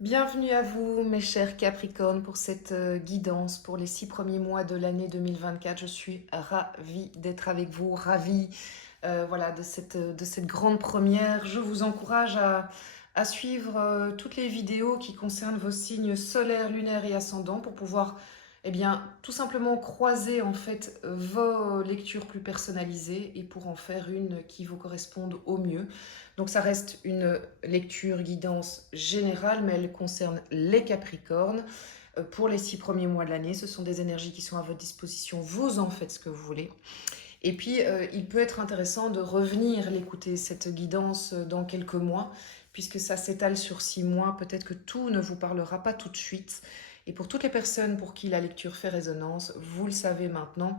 Bienvenue à vous, mes chers Capricornes, pour cette guidance pour les 6 premiers mois de l'année 2024. Je suis ravie d'être avec vous, ravie voilà, de cette grande première. Je vous encourage à suivre toutes les vidéos qui concernent vos signes solaires, lunaires et ascendants pour pouvoir tout simplement croiser en fait vos lectures plus personnalisées et pour en faire une qui vous corresponde au mieux. Donc ça reste une lecture guidance générale, mais elle concerne les Capricornes. Pour les 6 premiers mois de l'année, ce sont des énergies qui sont à votre disposition. Vous en faites ce que vous voulez. Et puis, il peut être intéressant de revenir l'écouter, cette guidance, dans quelques mois, puisque ça s'étale sur 6 mois. Peut-être que tout ne vous parlera pas tout de suite. Et pour toutes les personnes pour qui la lecture fait résonance, vous le savez maintenant,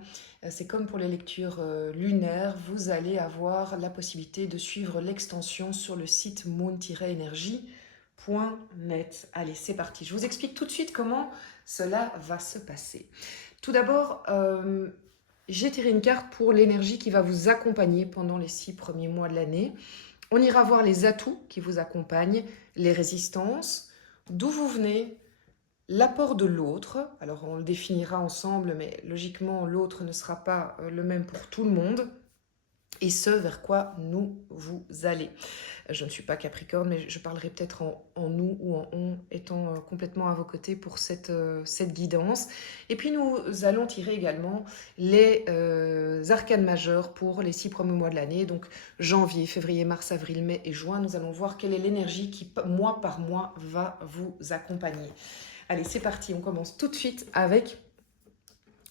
c'est comme pour les lectures lunaires, vous allez avoir la possibilité de suivre l'extension sur le site moon-energy.net. Allez, c'est parti. Je vous explique tout de suite comment cela va se passer. Tout d'abord, j'ai tiré une carte pour l'énergie qui va vous accompagner pendant les 6 premiers mois de l'année. On ira voir les atouts qui vous accompagnent, les résistances, d'où vous venez, l'apport de l'autre. Alors on le définira ensemble, mais logiquement l'autre ne sera pas le même pour tout le monde. Et ce vers quoi vous allez. Je ne suis pas Capricorne, mais je parlerai peut-être en nous ou en on, étant complètement à vos côtés pour cette guidance. Et puis nous allons tirer également les arcanes majeures pour les 6 premiers mois de l'année, donc janvier, février, mars, avril, mai et juin. Nous allons voir quelle est l'énergie qui, mois par mois, va vous accompagner. Allez, c'est parti, on commence tout de suite avec...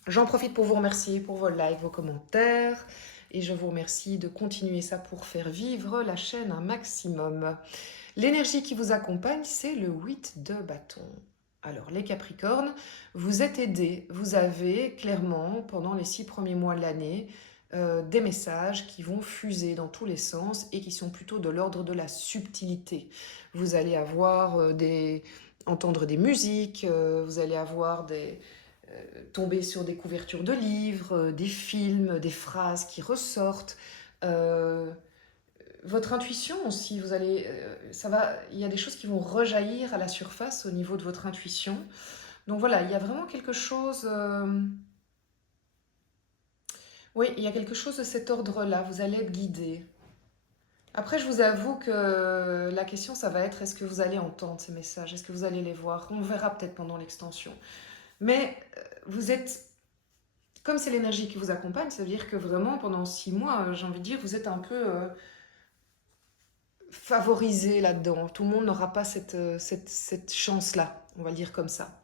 J'en profite pour vous remercier pour vos likes, vos commentaires. Et je vous remercie de continuer ça pour faire vivre la chaîne un maximum. L'énergie qui vous accompagne, c'est le 8 de bâton. Alors, les Capricornes, vous êtes aidés. Vous avez clairement, pendant les 6 premiers mois de l'année, des messages qui vont fuser dans tous les sens et qui sont plutôt de l'ordre de la subtilité. Vous allez avoir entendre des musiques, vous allez avoir tomber sur des couvertures de livres, des films, des phrases qui ressortent. Euh, Votre intuition aussi, il y a des choses qui vont rejaillir à la surface au niveau de votre intuition. Donc voilà, il y a vraiment quelque chose. Oui, il y a quelque chose de cet ordre-là. Vous allez être guidé. Après, je vous avoue que la question, ça va être est-ce que vous allez entendre ces messages? Est-ce que vous allez les voir? On verra peut-être pendant l'extension. Mais vous êtes comme c'est l'énergie qui vous accompagne, ça veut dire que vraiment pendant 6 mois, j'ai envie de dire, vous êtes un peu favorisé là-dedans. Tout le monde n'aura pas cette chance-là, on va le dire comme ça.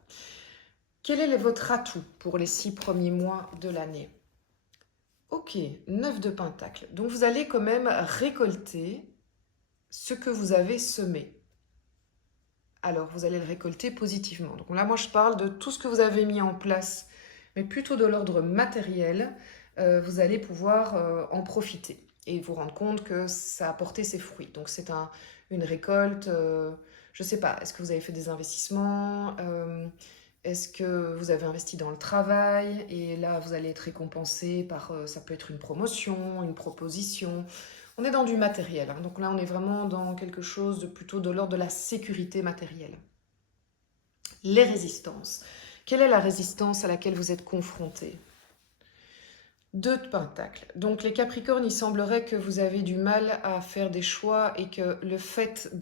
Quel est votre atout pour les 6 premiers mois de l'année? Ok, 9 de Pentacle. Donc vous allez quand même récolter ce que vous avez semé. Alors vous allez le récolter positivement. Donc là, moi je parle de tout ce que vous avez mis en place, mais plutôt de l'ordre matériel. Vous allez pouvoir en profiter et vous rendre compte que ça a porté ses fruits. Donc c'est une récolte, je ne sais pas, est-ce que vous avez fait des investissements? Est-ce que vous avez investi dans le travail? Et là, vous allez être récompensé par, ça peut être une promotion, une proposition. On est dans du matériel, hein. Donc là, on est vraiment dans quelque chose de plutôt de l'ordre de la sécurité matérielle. Les résistances. Quelle est la résistance à laquelle vous êtes confronté? 2 de Pentacle. Donc les Capricornes, il semblerait que vous avez du mal à faire des choix et que le fait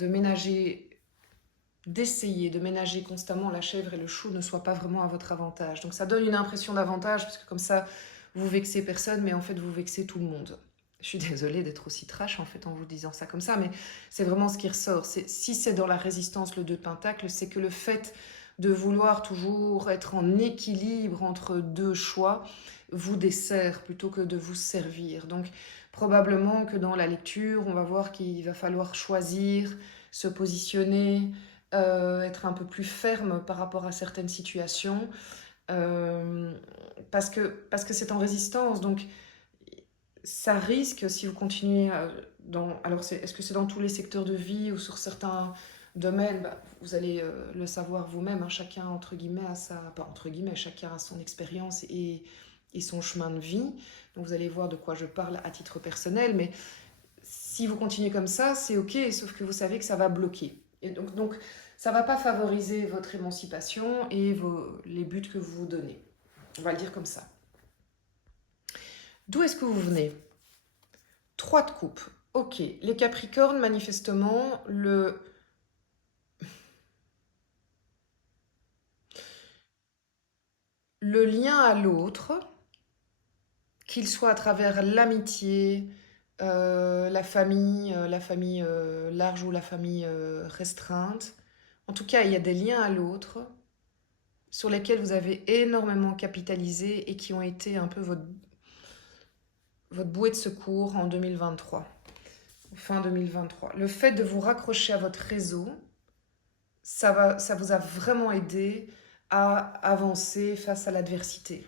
d'essayer de ménager constamment la chèvre et le chou ne soit pas vraiment à votre avantage. Donc ça donne une impression d'avantage, parce que comme ça, vous vexez personne, mais en fait, vous vexez tout le monde. Je suis désolée d'être aussi trash en fait en vous disant ça comme ça, mais c'est vraiment ce qui ressort. Si c'est dans la résistance le 2 de Pentacle, c'est que le fait de vouloir toujours être en équilibre entre deux choix vous dessert plutôt que de vous servir. Donc probablement que dans la lecture, on va voir qu'il va falloir choisir, se positionner, être un peu plus ferme par rapport à certaines situations, euh, parce que c'est en résistance. Donc ça risque, si vous continuez alors est-ce que c'est dans tous les secteurs de vie ou sur certains domaines, vous allez le savoir vous-même, hein, chacun entre guillemets pas entre guillemets, chacun a son expérience et son chemin de vie. Donc vous allez voir de quoi je parle à titre personnel, mais si vous continuez comme ça, c'est ok, sauf que vous savez que ça va bloquer. Et donc ça ne va pas favoriser votre émancipation et les buts que vous vous donnez. On va le dire comme ça. D'où est-ce que vous venez? 3 de coupe. Ok, les Capricornes, manifestement, le lien à l'autre, qu'il soit à travers l'amitié, la famille large ou la famille restreinte. En tout cas, il y a des liens à l'autre sur lesquels vous avez énormément capitalisé et qui ont été un peu votre bouée de secours en 2023, fin 2023. Le fait de vous raccrocher à votre réseau, ça vous a vraiment aidé à avancer face à l'adversité.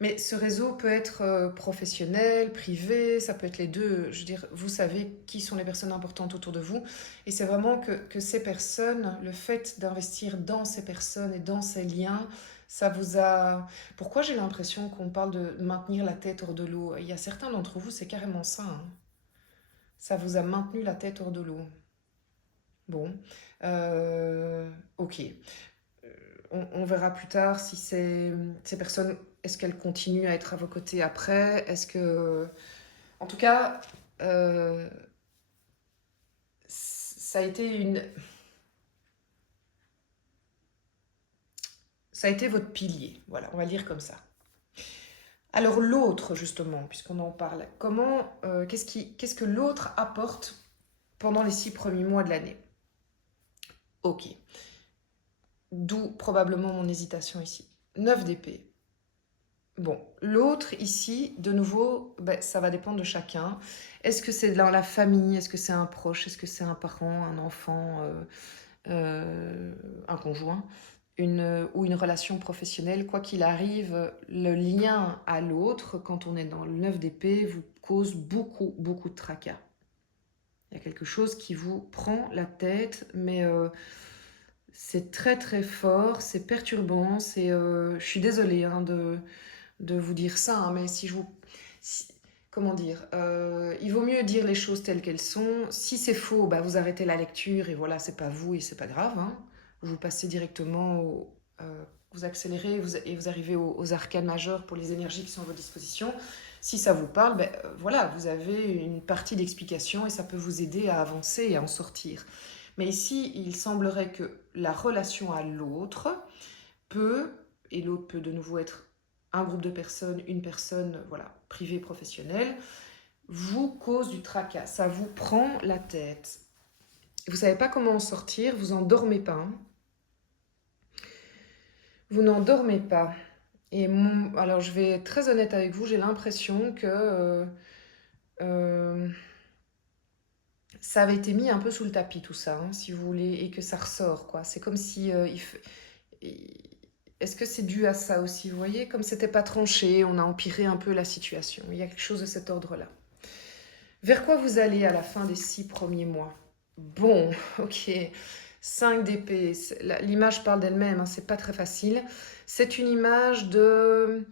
Mais ce réseau peut être professionnel, privé, ça peut être les deux. Je veux dire, vous savez qui sont les personnes importantes autour de vous. Et c'est vraiment que ces personnes, le fait d'investir dans ces personnes et dans ces liens, ça vous a... Pourquoi j'ai l'impression qu'on parle de maintenir la tête hors de l'eau? Il y a certains d'entre vous, c'est carrément ça, hein. Ça vous a maintenu la tête hors de l'eau. Bon, ok. On verra plus tard si ces personnes, est-ce qu'elles continuent à être à vos côtés après? Est-ce que... En tout cas, ça a été ça a été votre pilier. Voilà, on va le dire comme ça. Alors l'autre, justement, puisqu'on en parle, qu'est-ce que l'autre apporte pendant les 6 premiers mois de l'année? Ok. D'où probablement mon hésitation ici. 9 d'épée. Bon, l'autre ici, de nouveau, ben, ça va dépendre de chacun. Est-ce que c'est dans la famille? Est-ce que c'est un proche? Est-ce que c'est un parent, un enfant, un conjoint, ou une relation professionnelle? Quoi qu'il arrive, le lien à l'autre, quand on est dans le 9 d'épée, vous cause beaucoup, beaucoup de tracas. Il y a quelque chose qui vous prend la tête, mais c'est très, très fort, c'est perturbant, je suis désolée hein, de vous dire ça, hein, mais comment dire, il vaut mieux dire les choses telles qu'elles sont. Si c'est faux, bah, vous arrêtez la lecture et voilà, c'est pas vous et c'est pas grave, hein. Vous passez directement vous accélérez et vous arrivez aux arcanes majeures pour les énergies qui sont à votre disposition. Si ça vous parle, ben, voilà, vous avez une partie d'explication et ça peut vous aider à avancer et à en sortir. Mais ici, il semblerait que la relation à l'autre et l'autre peut de nouveau être un groupe de personnes, une personne, voilà, privée, professionnelle, vous cause du tracas, ça vous prend la tête. Vous savez pas comment en sortir, vous en dormez pas, hein. Vous n'en dormez pas. Alors je vais être très honnête avec vous, j'ai l'impression que ça avait été mis un peu sous le tapis tout ça, hein, si vous voulez, et que ça ressort, quoi. C'est comme si... Est-ce que c'est dû à ça aussi, vous voyez? Comme c'était pas tranché, on a empiré un peu la situation. Il y a quelque chose de cet ordre-là. Vers quoi vous allez à la fin des 6 premiers mois? Bon, ok. 5 d'épée. L'image parle d'elle-même, hein, c'est pas très facile. C'est une image de...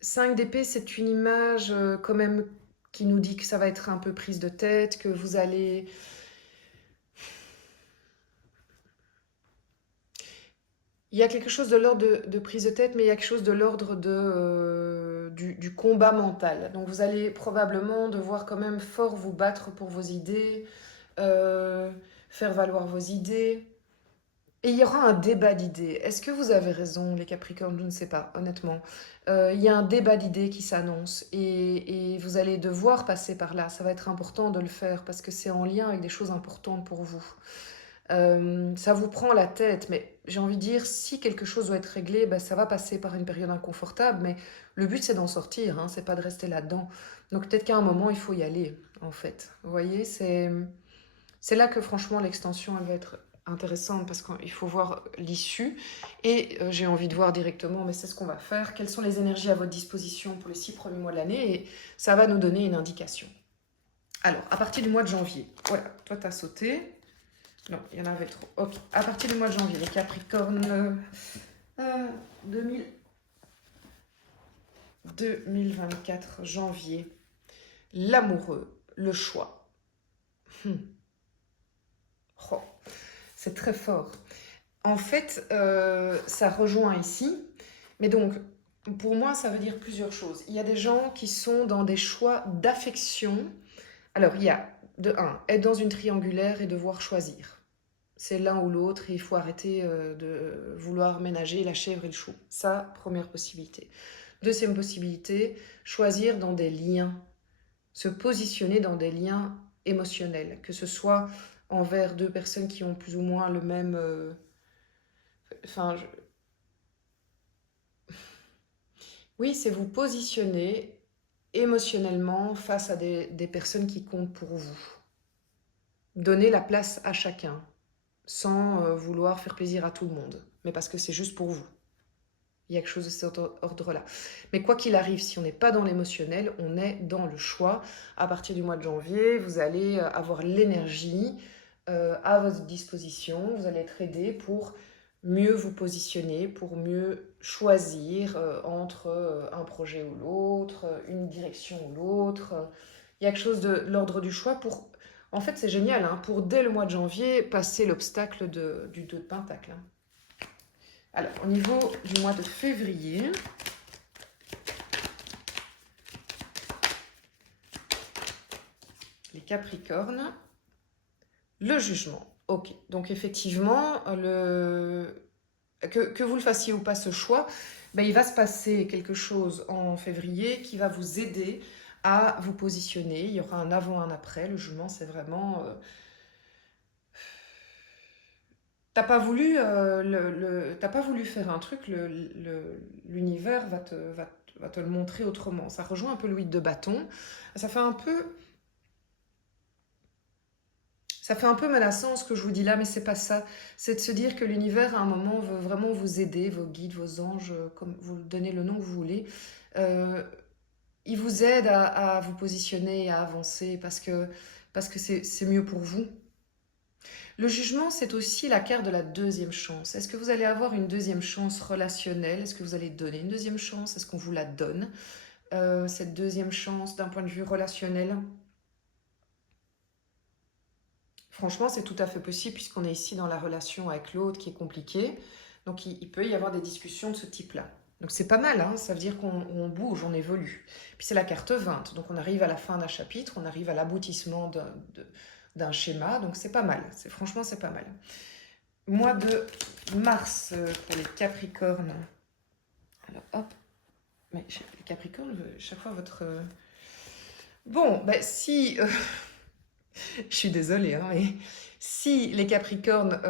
5 d'épée, c'est une image quand même qui nous dit que ça va être un peu prise de tête, que vous allez... Il y a quelque chose de l'ordre de prise de tête, mais il y a quelque chose de l'ordre du combat mental. Donc vous allez probablement devoir quand même fort vous battre pour vos idées, faire valoir vos idées. Et il y aura un débat d'idées. Est-ce que vous avez raison, les Capricornes? Je ne sais pas, honnêtement. Il y a un débat d'idées qui s'annonce et vous allez devoir passer par là. Ça va être important de le faire parce que c'est en lien avec des choses importantes pour vous. Ça vous prend la tête, mais j'ai envie de dire, si quelque chose doit être réglé, ben, ça va passer par une période inconfortable, mais le but c'est d'en sortir, hein, c'est pas de rester là-dedans. Donc peut-être qu'à un moment, il faut y aller, en fait. Vous voyez, c'est là que franchement l'extension, elle va être intéressante parce qu'il faut voir l'issue. Et j'ai envie de voir directement, mais c'est ce qu'on va faire, quelles sont les énergies à votre disposition pour les 6 premiers mois de l'année, et ça va nous donner une indication. Alors, à partir du mois de janvier, voilà, toi t'as sauté. Non, il y en avait trop. Ok, à partir du mois de janvier, les Capricornes, 2024, janvier, l'amoureux, le choix. Oh, c'est très fort. En fait, ça rejoint ici. Mais donc, pour moi, ça veut dire plusieurs choses. Il y a des gens qui sont dans des choix d'affection. Alors, il y a, de un, être dans une triangulaire et devoir choisir. C'est l'un ou l'autre et il faut arrêter de vouloir ménager la chèvre et le chou. Ça, première possibilité. Deuxième possibilité, choisir dans des liens, se positionner dans des liens émotionnels, que ce soit envers deux personnes qui ont plus ou moins le même... Enfin, oui, c'est vous positionner émotionnellement face à des personnes qui comptent pour vous. Donner la place à chacun, sans vouloir faire plaisir à tout le monde, mais parce que c'est juste pour vous. Il y a quelque chose de cet ordre-là. Mais quoi qu'il arrive, si on n'est pas dans l'émotionnel, on est dans le choix. À partir du mois de janvier, vous allez avoir l'énergie à votre disposition. Vous allez être aidé pour mieux vous positionner, pour mieux choisir entre un projet ou l'autre, une direction ou l'autre. Il y a quelque chose de l'ordre du choix pour... En fait, c'est génial, hein, pour dès le mois de janvier, passer l'obstacle du 2 de Pentacle. Hein. Alors, au niveau du mois de février, les Capricornes, le jugement. Ok, donc effectivement, que vous le fassiez ou pas ce choix, ben, il va se passer quelque chose en février qui va vous aider à vous positionner. Il y aura un avant, un après. Le jugement, c'est vraiment... T'as pas voulu, t'as pas voulu faire un truc, l'univers va te le montrer autrement. Ça rejoint un peu le 8 de bâton. Ça fait un peu, ça fait un peu menaçant ce que je vous dis là, mais c'est pas ça. C'est de se dire que l'univers, à un moment, veut vraiment vous aider, vos guides, vos anges, comme vous donnez le nom que vous voulez. Euh, ils vous aident à vous positionner et à avancer parce que c'est mieux pour vous. Le jugement, c'est aussi la carte de la deuxième chance. Est-ce que vous allez avoir une deuxième chance relationnelle? Est-ce que vous allez donner une deuxième chance? Est-ce qu'on vous la donne, cette deuxième chance d'un point de vue relationnel? Franchement, c'est tout à fait possible puisqu'on est ici dans la relation avec l'autre qui est compliquée. Donc, il peut y avoir des discussions de ce type-là. Donc, c'est pas mal, hein, ça veut dire qu'on bouge, on évolue. Puis, c'est la carte 20. Donc, on arrive à la fin d'un chapitre, on arrive à l'aboutissement d'un schéma. Donc, c'est pas mal. Franchement, c'est pas mal. Mois de mars pour les Capricornes. Alors, hop. Mais les Capricornes, chaque fois votre... Bon, ben si... je suis désolée, hein, mais si les Capricornes,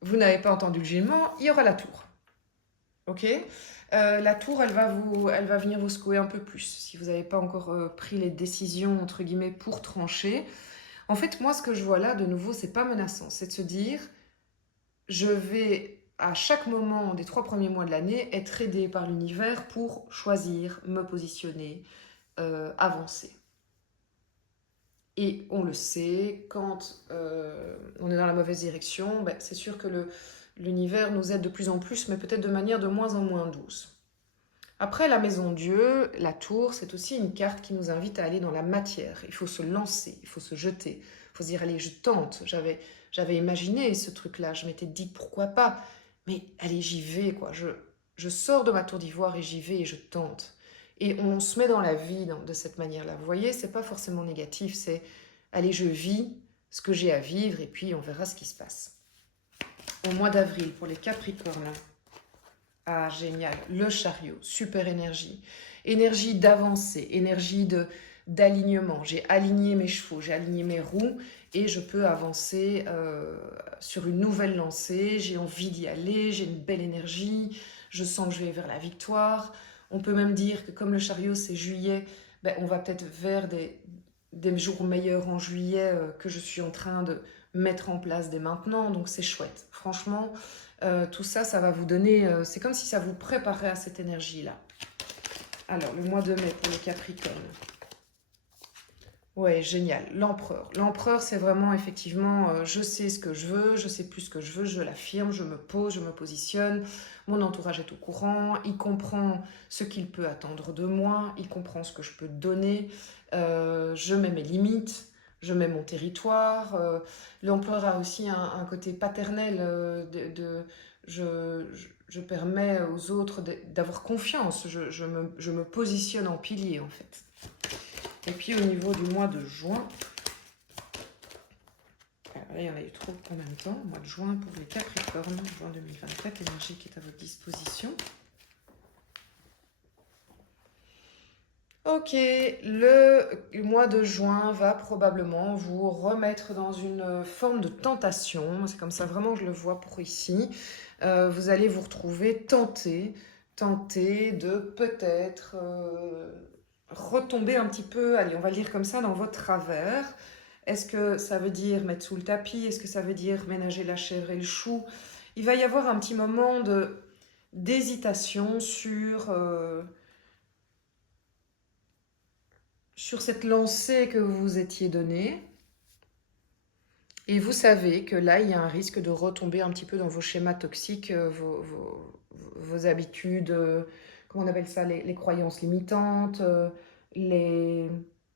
vous n'avez pas entendu le jugement, il y aura la tour. Ok. La tour, elle va venir vous secouer un peu plus. Si vous n'avez pas encore pris les décisions, entre guillemets, pour trancher. En fait, moi, ce que je vois là, de nouveau, c'est pas menaçant. C'est de se dire, je vais, à chaque moment des 3 premiers mois de l'année, être aidée par l'univers pour choisir, me positionner, avancer. Et on le sait, quand on est dans la mauvaise direction, ben, c'est sûr que l'univers nous aide de plus en plus, mais peut-être de manière de moins en moins douce. Après, la maison Dieu, la tour, c'est aussi une carte qui nous invite à aller dans la matière. Il faut se lancer, il faut se jeter, il faut se dire, allez, je tente. J'avais imaginé ce truc-là, je m'étais dit, pourquoi pas? Mais allez, j'y vais, quoi. Je sors de ma tour d'ivoire et j'y vais et je tente. Et on se met dans la vie de cette manière-là. Vous voyez, c'est pas forcément négatif, c'est, allez, je vis ce que j'ai à vivre et puis on verra ce qui se passe. Au mois d'avril, pour les Capricornes, ah, génial. Le chariot, super énergie. Énergie d'avancer, énergie d'alignement. J'ai aligné mes chevaux, j'ai aligné mes roues et je peux avancer sur une nouvelle lancée. J'ai envie d'y aller, j'ai une belle énergie. Je sens que je vais vers la victoire. On peut même dire que comme le chariot, c'est juillet, ben, on va peut-être vers des jours meilleurs en juillet que je suis en train de mettre en place dès maintenant. Donc c'est chouette. Franchement, tout ça, ça va vous donner... c'est comme si ça vous préparait à cette énergie-là. Alors, le mois de mai pour les Capricornes. Ouais, génial. L'empereur. L'empereur, c'est vraiment, effectivement, je sais ce que je veux, je sais plus ce que je veux, je l'affirme, je me pose, je me positionne. Mon entourage est au courant, il comprend ce qu'il peut attendre de moi, il comprend ce que je peux donner, je mets mes limites. je mets mon territoire. L'empereur a aussi un côté paternel, je permets aux autres d'avoir confiance, je me positionne en pilier en fait. Et puis au niveau du mois de juin, là il y en a eu trop en même temps, mois de juin pour les Capricornes, juin 2024, l'énergie qui est à votre disposition. Ok, le mois de juin va probablement vous remettre dans une forme de tentation. C'est comme ça vraiment que je le vois pour ici. Vous allez vous retrouver tenté de peut-être retomber un petit peu, allez, on va le dire comme ça, dans votre travers. Est-ce que ça veut dire mettre sous le tapis? Est-ce que ça veut dire ménager la chèvre et le chou? Il va y avoir un petit moment d'hésitation sur cette lancée que vous vous étiez donnée. Et vous savez que là, il y a un risque de retomber un petit peu dans vos schémas toxiques, vos habitudes, comment on appelle ça, les croyances limitantes,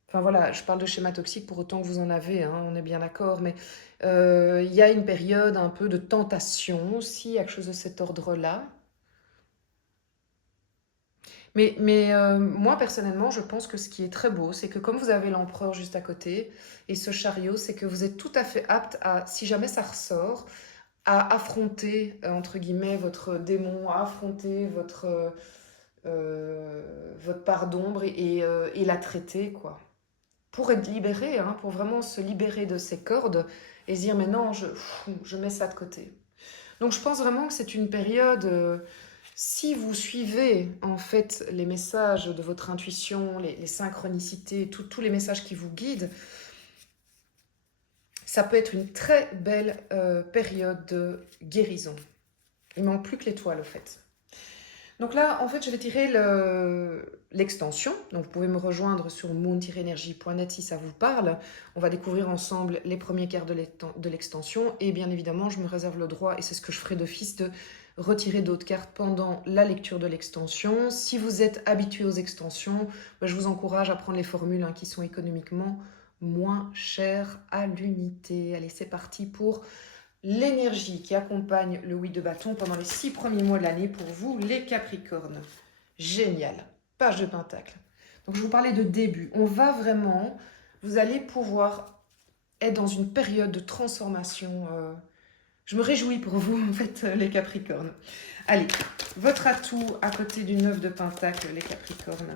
Enfin voilà, je parle de schémas toxiques pour autant que vous en avez, hein, on est bien d'accord, mais il y a une période un peu de tentation aussi, quelque chose de cet ordre-là. Mais moi, personnellement, je pense que ce qui est très beau, c'est que comme vous avez l'empereur juste à côté, et ce chariot, c'est que vous êtes tout à fait apte à, si jamais ça ressort, à affronter, entre guillemets, votre démon, à affronter votre part d'ombre et la traiter, quoi. Pour être libéré, hein, pour vraiment se libérer de ces cordes et se dire, mais non, je mets ça de côté. Donc je pense vraiment que c'est une période, si vous suivez en fait les messages de votre intuition, les synchronicités, tous les messages qui vous guident, ça peut être une très belle période de guérison. Il manque plus que l'étoile au fait. Donc là, en fait, je vais tirer l'extension. Donc vous pouvez me rejoindre sur moon-energie.net si ça vous parle. On va découvrir ensemble les premiers quarts de l'extension. Et bien évidemment, je me réserve le droit, et c'est ce que je ferai d'office, de retirer d'autres cartes pendant la lecture de l'extension. Si vous êtes habitué aux extensions, je vous encourage à prendre les formules hein, qui sont économiquement moins chères à l'unité. Allez, c'est parti pour l'énergie qui accompagne le 8 de bâton pendant les 6 premiers mois de l'année pour vous, les Capricornes. Génial. Page de Pentacle. Donc, je vous parlais de début. On va vraiment, vous allez pouvoir être dans une période de transformation. Je me réjouis pour vous, en fait, les Capricornes. Allez, votre atout à côté du 9 de Pentacle, les Capricornes.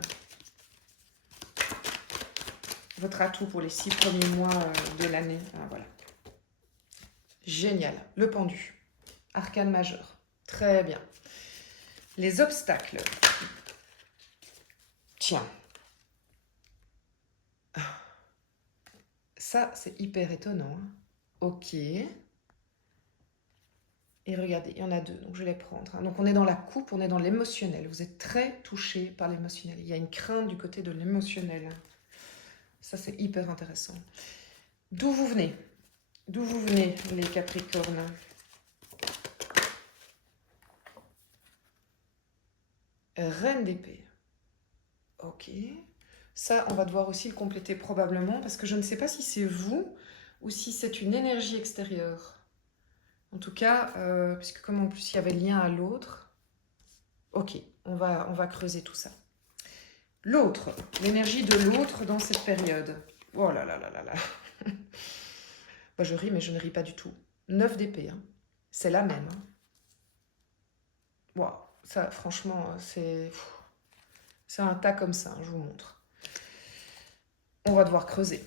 Votre atout pour les 6 premiers mois de l'année. Ah, voilà. Génial. Le pendu. Arcane majeur. Très bien. Les obstacles. Tiens. Ça, c'est hyper étonnant. Hein. Ok. Et regardez, il y en a deux, donc je vais les prendre. Hein. Donc on est dans la coupe, on est dans l'émotionnel. Vous êtes très touché par l'émotionnel. Il y a une crainte du côté de l'émotionnel. Ça, c'est hyper intéressant. D'où vous venez? D'où vous venez, les Capricornes? Reine d'épée. Ok. Ça, on va devoir aussi le compléter probablement, parce que je ne sais pas si c'est vous ou si c'est une énergie extérieure. En tout cas, puisque comme en plus il y avait le lien à l'autre. Ok, on va creuser tout ça. L'autre, l'énergie de l'autre dans cette période. Oh là là là là là. Bah, je ris, mais je ne ris pas du tout. 9 d'épée, hein. C'est la même. Hein. Wow. Ça, franchement, c'est un tas comme ça, hein, je vous montre. On va devoir creuser.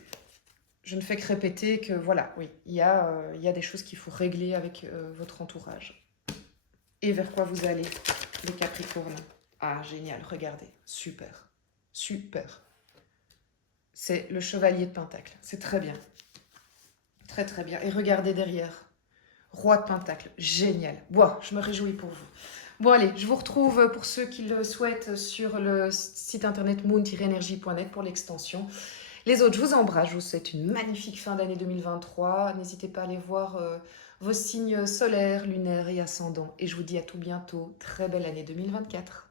Je ne fais que répéter que, voilà, oui, il y a des choses qu'il faut régler avec votre entourage. Et vers quoi vous allez, les Capricornes? Ah, génial, regardez, super, super. C'est le chevalier de Pentacle, c'est très bien. Très très bien. Et regardez derrière, roi de Pentacle, génial. Bon, je me réjouis pour vous. Bon allez, je vous retrouve pour ceux qui le souhaitent sur le site internet moon-energie.net pour l'extension. Les autres, je vous embrasse, je vous souhaite une magnifique fin d'année 2023. N'hésitez pas à aller voir vos signes solaires, lunaires et ascendants. Et je vous dis à tout bientôt. Très belle année 2024.